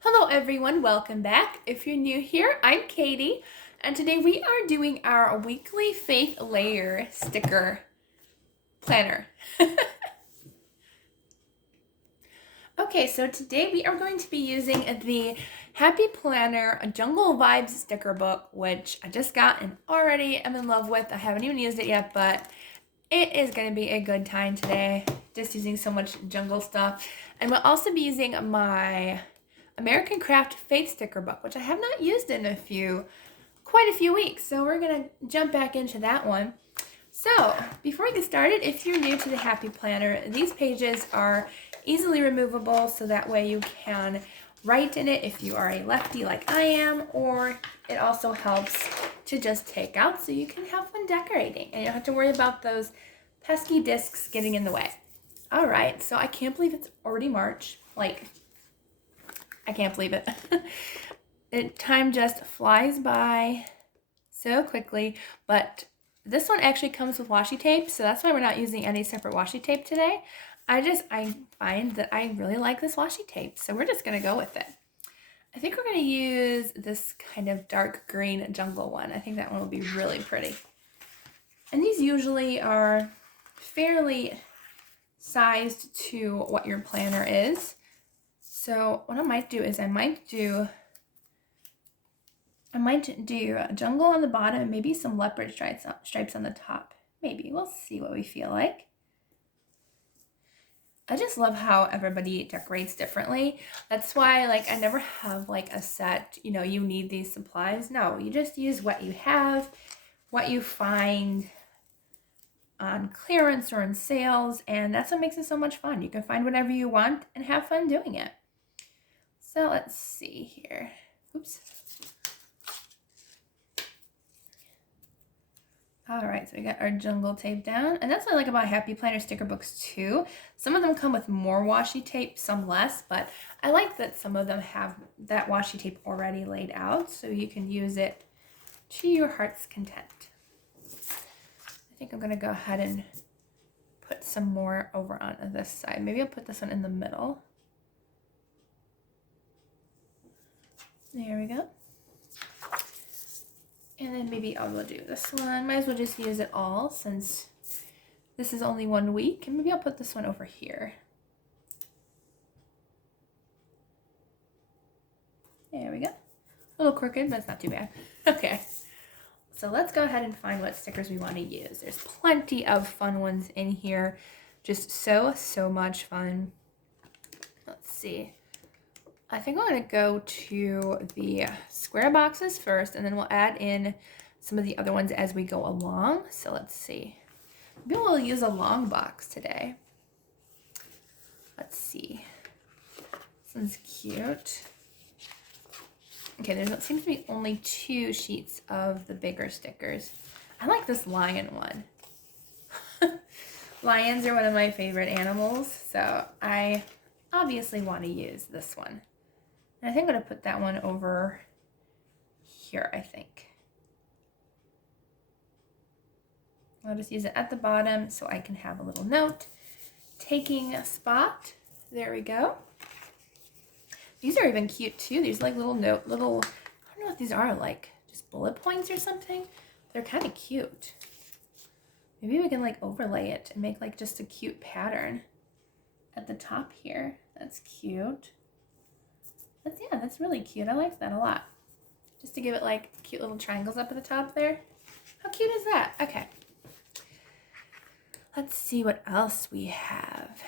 Hello everyone, welcome back. If you're new here, I'm Katie, and today we are doing our weekly faith layer sticker planner. Okay, so today we are going to be using the Happy Planner Jungle Vibes sticker book, which I just got and already am in love with. I haven't even used it yet, but it is going to be a good time today, just using so much jungle stuff. And we'll also be using my American Craft Faith sticker book, which I have not used in quite a few weeks. So we're going to jump back into that one. So before we get started, if you're new to the Happy Planner, these pages are easily removable, so that way you can write in it if you are a lefty like I am, or it also helps to just take out so you can have fun decorating and you don't have to worry about those pesky discs getting in the way. All right, so I can't believe it's already March. I can't believe it. Time just flies by so quickly, but this one actually comes with washi tape, so that's why we're not using any separate washi tape today. I find that I really like this washi tape, so we're just gonna go with it. I think we're gonna use this kind of dark green jungle one. I think that one will be really pretty. And these usually are fairly sized to what your planner is. So what I might do is I might do a jungle on the bottom and maybe some leopard stripes on the top. Maybe. We'll see what we feel like. I just love how everybody decorates differently. That's why I never have a set, you need these supplies. No, you just use what you have, what you find on clearance or in sales, and that's what makes it so much fun. You can find whatever you want and have fun doing it. So let's see here. Oops. All right, so we got our jungle tape down, and that's what I like about Happy Planner sticker books too. Some of them come with more washi tape, some less, but I like that some of them have that washi tape already laid out, so you can use it to your heart's content. I think I'm gonna go ahead and put some more over on this side. Maybe I'll put this one in the middle. There we go. And then maybe I will do this one. Might as well just use it all since this is only 1 week. And maybe I'll put this one over here. There we go. A little crooked, but it's not too bad. Okay. So let's go ahead and find what stickers we want to use. There's plenty of fun ones in here. Just so much fun. Let's see. I think I'm going to go to the square boxes first, and then we'll add in some of the other ones as we go along. So let's see. Maybe we'll use a long box today. Let's see. This one's cute. Okay, there seems to be only 2 sheets of the bigger stickers. I like this lion one. Lions are one of my favorite animals, so I obviously want to use this one. And I think I'm going to put that one over here, I think. I'll just use it at the bottom so I can have a little note. Taking a spot. There we go. These are even cute too. These little, I don't know what these are, just bullet points or something. They're kind of cute. Maybe we can overlay it and make just a cute pattern at the top here. That's cute. That's really cute. I like that a lot. Just to give it cute little triangles up at the top there. How cute is that? Okay. Let's see what else we have.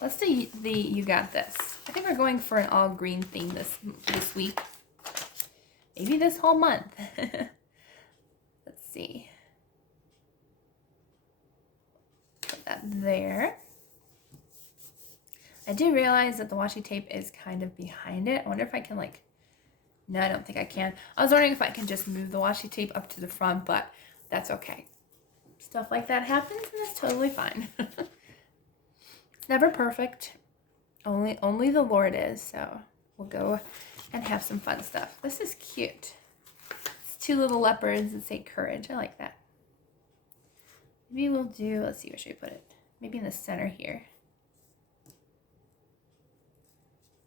Let's do the You Got This. I think we're going for an all green theme this week. Maybe this whole month. Let's see. Put that there. I do realize that the washi tape is kind of behind it. I wonder if I can no, I don't think I can. I was wondering if I can just move the washi tape up to the front, but that's okay. Stuff like that happens and that's totally fine. It's never perfect. Only the Lord is, so we'll go and have some fun stuff. This is cute. It's 2 little leopards that say courage. I like that. Maybe we'll do, let's see, where should we put it? Maybe in the center here.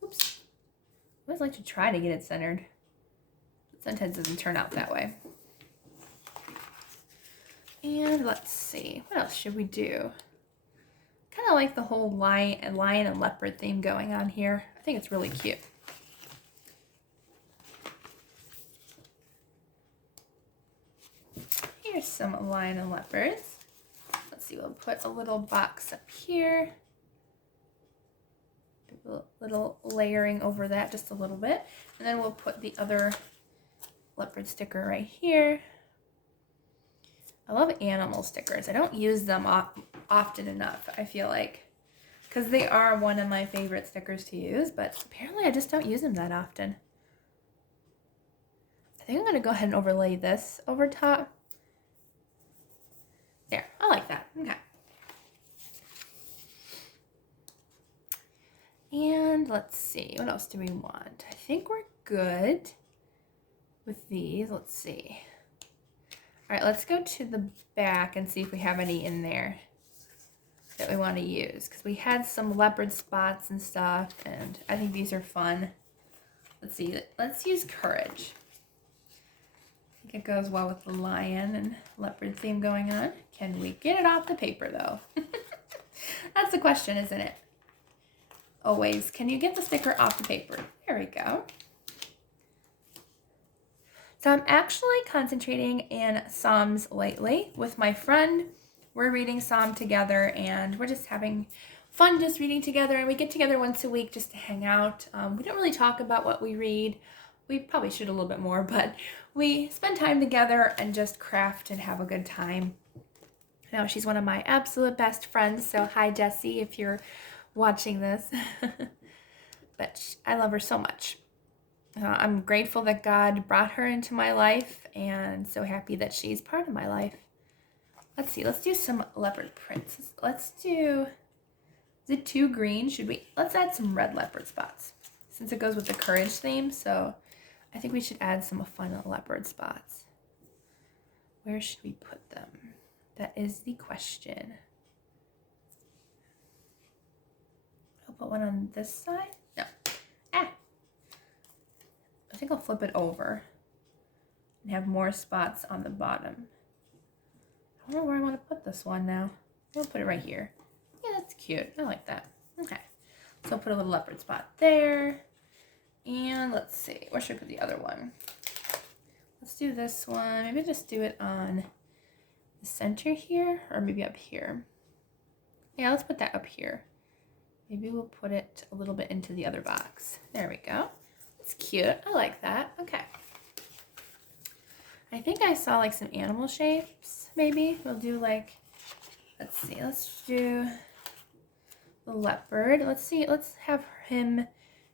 Oops. like to try to get it centered. Sometimes it doesn't turn out that way. And let's see, what else should we do? Kind of like the whole lion and leopard theme going on here. I think it's really cute. Here's some lion and leopards. Let's see, we'll put a little box up here. A little layering over that just a little bit. And then we'll put the other leopard sticker right here. I love animal stickers. I don't use them often enough, I feel like, because they are one of my favorite stickers to use, but apparently I just don't use them that often. I think I'm going to go ahead and overlay this over top. There, I like that. Okay. And let's see, what else do we want? I think we're good with these. Let's see. All right, let's go to the back and see if we have any in there that we want to use, because we had some leopard spots and stuff, and I think these are fun. Let's see, let's use courage. I think it goes well with the lion and leopard theme going on. Can we get it off the paper though? That's the question, isn't it? Always, can you get the sticker off the paper? There we go. So I'm actually concentrating in Psalms lately with my friend. We're reading Psalm together and we're just having fun just reading together, and we get together once a week just to hang out. We don't really talk about what we read. We probably should a little bit more, but we spend time together and just craft and have a good time. Now, she's one of my absolute best friends, so hi Jessie if you're watching this. But I love her so much. I'm grateful that God brought her into my life, and so happy that she's part of my life. Let's see, let's do some leopard prints. Let's do, is it too green? Let's add some red leopard spots, since it goes with the courage theme, so I think we should add some fun leopard spots. Where should we put them? That is the question. I'll put one on this side. No. I think I'll flip it over and have more spots on the bottom. I don't know where I want to put this one now. I'll put it right here. Yeah, that's cute. I like that. Okay. So I'll put a little leopard spot there. And let's see. Where should I put the other one? Let's do this one. Maybe just do it on the center here, or maybe up here. Yeah, let's put that up here. Maybe we'll put it a little bit into the other box. There we go. It's cute. I like that. Okay. I think I saw like some animal shapes, maybe. We'll do like, let's see, let's do the leopard. Let's see, let's have him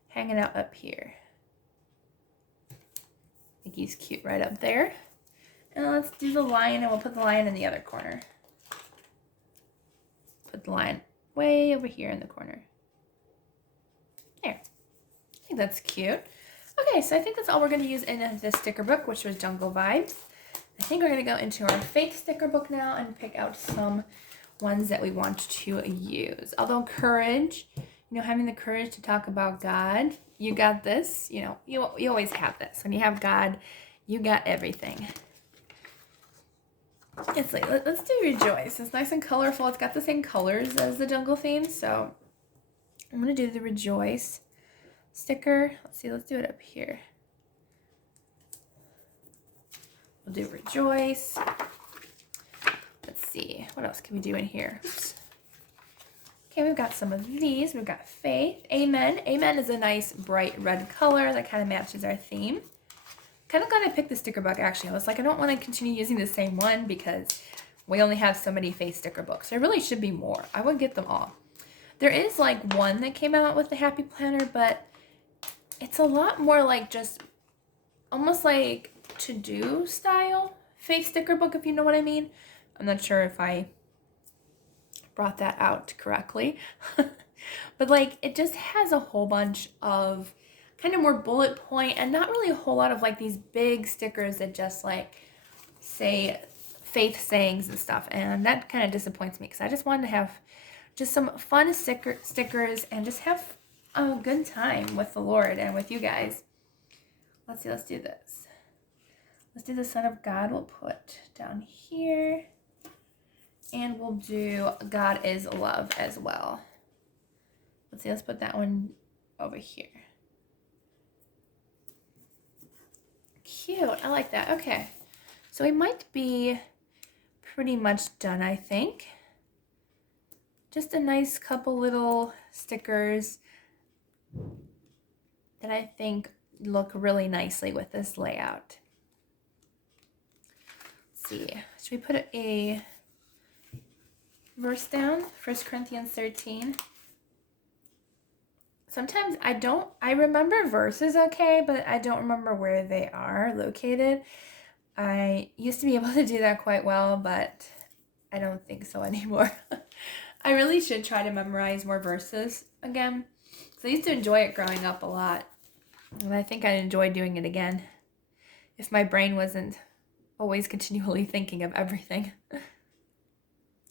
hanging out up here. I think he's cute right up there. And let's do the lion, and we'll put the lion in the other corner. Put the lion way over here in the corner. There. I think that's cute. Okay, so I think that's all we're going to use in this sticker book, which was Jungle Vibes. I think we're going to go into our faith sticker book now and pick out some ones that we want to use. Although courage, having the courage to talk about God, you got this. You always have this. When you have God, you got everything. It's like, let's do Rejoice. It's nice and colorful. It's got the same colors as the jungle theme, so I'm going to do the Rejoice sticker. Let's see, let's do it up here. We'll do Rejoice. Let's see, what else can we do in here? Oops. Okay, we've got some of these. We've got Faith. Amen. Amen is a nice bright red color that kind of matches our theme. Kind of glad I picked the sticker book, actually. I was like, I don't want to continue using the same one because we only have so many faith sticker books. There really should be more. I would get them all. There is like one that came out with the Happy Planner, but it's a lot more like just almost like to-do style faith sticker book, if you know what I mean. I'm not sure if I brought that out correctly. But like it just has a whole bunch of kind of more bullet point and not really a whole lot of like these big stickers that just like say faith sayings and stuff. And that kind of disappoints me because I just wanted to have just some fun stickers and just have a good time with the Lord and with you guys. Let's see, let's do this. Let's do the Son of God. We'll put down here. And we'll do God is love as well. Let's see, let's put that one over here. Cute, I like that. Okay, so we might be pretty much done, I think. Just a nice couple little stickers that I think look really nicely with this layout. Let's see, should we put a verse down? 1 Corinthians 13. Sometimes I remember verses okay, but I don't remember where they are located. I used to be able to do that quite well, but I don't think so anymore. I really should try to memorize more verses again. So I used to enjoy it growing up a lot. And I think I'd enjoy doing it again if my brain wasn't always continually thinking of everything.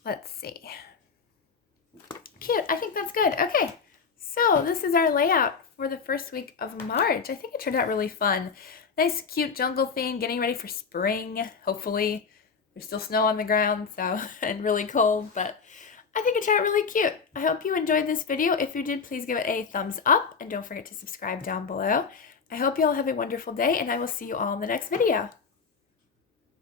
Let's see. Cute. I think that's good. Okay. So this is our layout for the first week of March. I think it turned out really fun. Nice, cute jungle theme, getting ready for spring, hopefully. There's still snow on the ground, so, and really cold, but I think it turned out really cute. I hope you enjoyed this video. If you did, please give it a thumbs up, and don't forget to subscribe down below. I hope you all have a wonderful day, and I will see you all in the next video.